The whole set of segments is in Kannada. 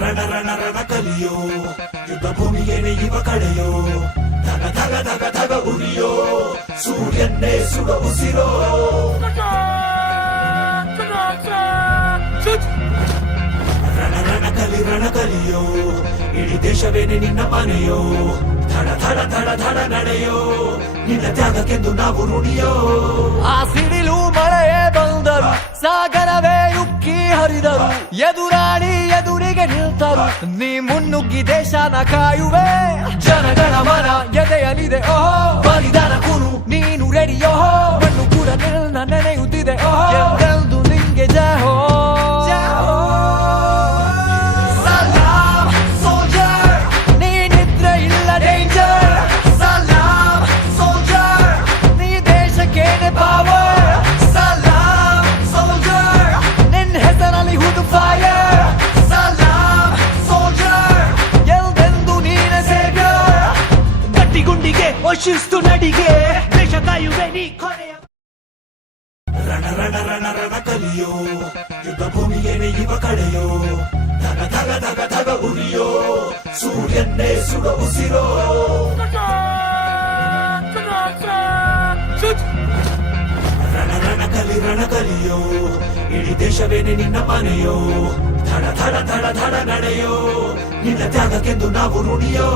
ರಣ ರಣ ರಣ ಕಲಿಯೋ ಯುದ್ಧ ಭೂಮಿಯೇನೆ ಇವ ಕಡೆಯೋ ಧಗ ಧಗ ಧಗ ಧಗ ಉರಿಯೋ ಸೂರ್ಯನ್ನೇ ಸುಡ ಉಸಿರೋ ರಣ ಕಲಿಯೋ ಇಡೀ ದೇಶವೇನೆ ನಿನ್ನ ಮನೆಯೋ ಧಡ ಧಡ ಧಡ ಧಡ ನಡೆಯೋ ನಿನ್ನ ತ್ಯಾಗಕ್ಕೆಂದು ನಾವು ಋಣಿಯೋ ಆ ಸಿಡಿಲು ಮಳೆಯೇ ಬಂದರು ಸಾಗರವೇ ಉಕ್ಕಿ ಹರಿದರು ಎದುರಾಳಿ ಎದುರಿಗೆ ನಿಲ್ತರು ನೀ ಮುನ್ನುಗ್ಗಿ ದೇಶನ ಕಾಯುವೆ ಜನಗಣ ಮನ ಎದೆಯಲಿದೆ ಓಹೋ ಬಲಿದಾನ ಕುನು ನೀನು ರೆಡಿಯೋ ಮಣ್ಣು ಕೂಡ ನಿನ್ನ ನೆನೆಯುತ್ತಿದೆ ಓಹೋ ಎಂದೆಂದು ನಿಂಗೆ ಜಯ ಹೋ ಶಿಸ್ತು ನಡಿಗೆ ದೇಶ ಕಾಯುವೆ ನೀ ಕೊನೆಯ ರಣ ರಣ ರಣ ರಣ ಕಲಿಯೋ ಯುದ್ಧ ಭೂಮಿಯೇನೆ ಇವ ಕಡೆಯೋ ಧಗ ಧಗ ಧಗ ಧಗ ಉರಿಯೋ ಸೂರ್ಯನ್ನೇ ಸುಡ ಉಸಿರೋ ರಣ ಕಲಿಯೋ ಇಡೀ ದೇಶವೇನೆ ನಿನ್ನ ಮನೆಯೋ ಧಡ ಧಡ ಧಡ ಧಡ ನಡೆಯೋ ನಿನ್ನ ತ್ಯಾಗಕ್ಕೆಂದು ನಾವು ಋಣಿಯೋ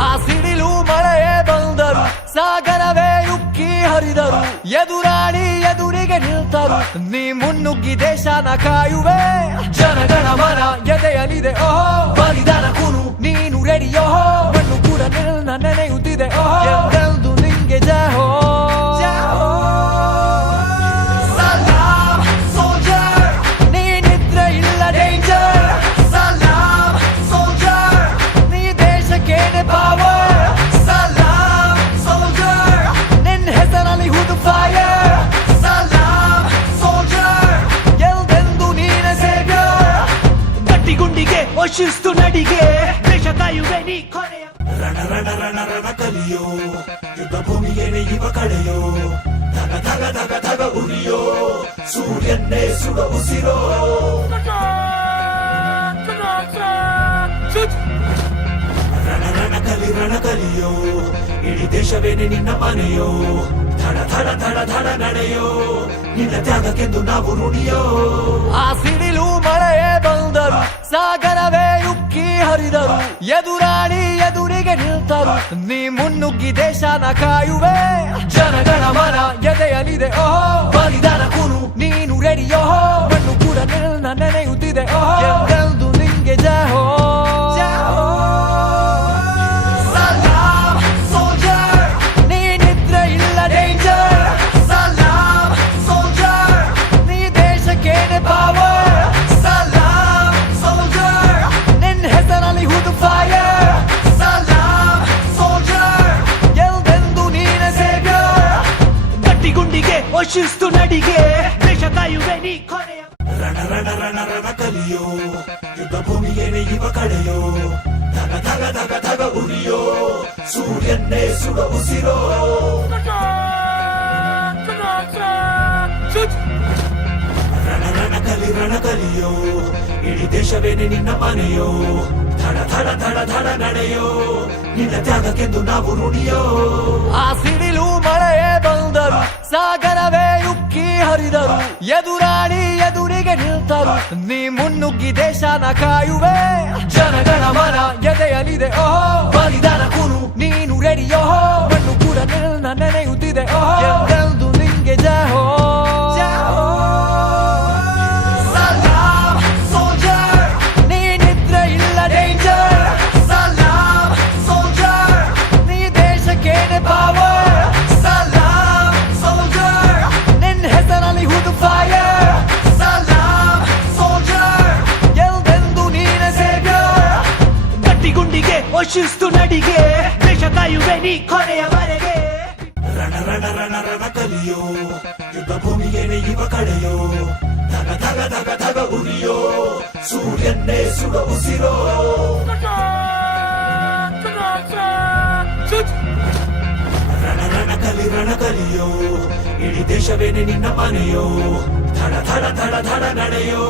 ಆ ಸಿಡಿಲು ಮಳೆಯೇ ಬಂದರು ಸಾಗರವೇ ಉಕ್ಕಿ ಹರಿದರು ಎದುರಾಳಿ ಎದುರಿಗೆ ನಿಲ್ತರು ನೀ ಮುನ್ನುಗ್ಗಿ ದೇಶನ ಕಾಯುವೆ ಜನಗಣ ಮನ ಎದೆಯಲಿದೆ ಓಹೋ ಬಲಿದಾನ ಕುನು ನೀನು ರೆಡಿಯೋ ಮಣ್ಣು ಕೂಡ ನಿನ್ನ ನೆನೆಯುತ್ತಿದೆ ಓಹೋ ಎಂದೆಂದು ನಿಂಗೆ ಜಯ ಹೋ ಶಿಸ್ತು ನಡಿಗೆ ದೇಶ ಕಾಯುವೆ ನೀ ಕೊನೆಯ ರಣ ರಣ ರಣ ರಣ ಕಲಿಯೋ ಯುದ್ಧ ಭೂಮಿಯೇನೆ ಇವ ಕಡೆಯೋ ಧಗ ಧಗ ಧಗ ಧಗ ಉರಿಯೋ ಸೂರ್ಯನ್ನೇ ಸುಡ ಉಸಿರೋ ರಣ ಕಲಿಯೋ ಇಡೀ ದೇಶವೇನೆ ನಿನ್ನ ಮನೆಯೋ ಧಡ ಧಡ ಧಡ ಧಡ ನಡೆಯೋ ನಿನ್ನ ತ್ಯಾಗಕ್ಕೆಂದು ನಾವು ಋಣಿಯೋ ಆ ಸಿಡಿಲು ಮಳೆಯೇ ಬಂದರು ಸಾಗರವೇ ಉಕ್ಕಿ ಹರಿದರು ಎದುರಾಳಿ ಎದುರಿಗೆ ನಿಲ್ತರು ನೀ ಮುನ್ನುಗ್ಗಿ ದೇಶನ ಕಾಯುವೆ ಜನಗಣ ಮನ ಎದೆಯಲಿದೆ ಓಹೋ ಬಲಿದಾನ ಕುನು ನೀನು ರೆಡಿಯೋ ಮಣ್ಣು ಕೂಡ ನಿನ್ನ ನೆನೆಯುತ್ತಿದೆ ಓಹೋ ಎಂದೆಂದು ನಿಂಗೆ ಜಯ ಹೋ ಶಿಸ್ತು ನಡಿಗೆ ದೇಶ ಕಾಯುವೆ ನೀ ಕೊನೆಯ ರಣ ರಣ ರಣ ರಣ ಕಲಿಯೋ ಯುದ್ಧ ಭೂಮಿಯೇನೆ ಇವ ಕಡೆಯೋ ಧಗ ಧಗ ಧಗ ಧಗ ಉರಿಯೋ ಸೂರ್ಯನ್ನೇ ಸುಡ ಉಸಿರೋ ರಣ ಕಲಿಯೋ ಇಡೀ ದೇಶವೇನೆ ನಿನ್ನ ಮನೆಯೋ ಧಡ ಧಡ ಧಡ ಧಡ ನಡೆಯೋ ನಿನ್ನ ತ್ಯಾಗಕ್ಕೆಂದು ನಾವು ಋಣಿಯೋ ಆ ಸಿಡಿಲು ಮಳೆಯೇ ಬಂದರು ಸಾಗರವೇ ಉಕ್ಕಿ ಹರಿದರು ಎದುರಾಳಿ ಎದುರಿಗೆ ನಿಲ್ತರು ನೀ ಮುನ್ನುಗ್ಗಿ ದೇಶನ ಕಾಯುವೆ ಜನಗಣ ಮನ ಎದೆಯಲಿದೆ ಓಹೋ ಬಲಿದಾನ ಕುನು ನೀನು ರೆಡಿಯೋ ಮಣ್ಣು ಕೂಡ ನಿನ್ನ ನೆನೆಯುತ್ತಿದೆ ಓಹೋ ಎಂದೆಂದು ನಿಂಗೆ ಜಯ ಹೋ ಶಿಸ್ತು ನಡಿಗೆ ದೇಶ ಕಾಯುವೆ ನೀ ಕೊನೆಯವರೆಗೆ ರಣ ರಣ ರಣ ರಣ ಕಲಿಯೋ ಯುದ್ಧ ಭೂಮಿಯೇನೆ ಇವ ಕಡೆಯೋ ಧಗ ಧಗ ಧಗ ಧಗ ಉರಿಯೋ ಸೂರ್ಯನ್ನೇ ಸುಡ ಉಸಿರೋ ರಣ ಕಲಿಯೋ ಇಡೀ ದೇಶವೇನೆ ನಿನ್ನ ಮನೆಯೋ ಧಡ ಧಡ ಧಡ ಧಡ ನಡೆಯೋ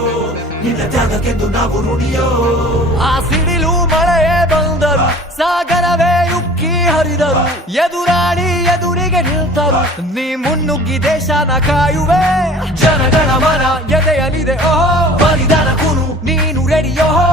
ನಿನ್ನ ತ್ಯಾಗಕ್ಕೆಂದು ನಾವು ಋಣಿಯೋ ಸಾಗರವೇ ಉಕ್ಕಿ ಹರಿದರು ಎದುರಾಳಿ ಎದುರಿಗೆ ನಿಲ್ತರು ನೀ ಮುನ್ನುಗ್ಗಿ ದೇಶನ ಕಾಯುವೆ ಜನಗಣ ಮನ ಎದೆಯಲಿದೆ ಓಹೋ ಬಲಿದಾನ ಕುನು ನೀನು ರೆಡಿ ಓಹೋ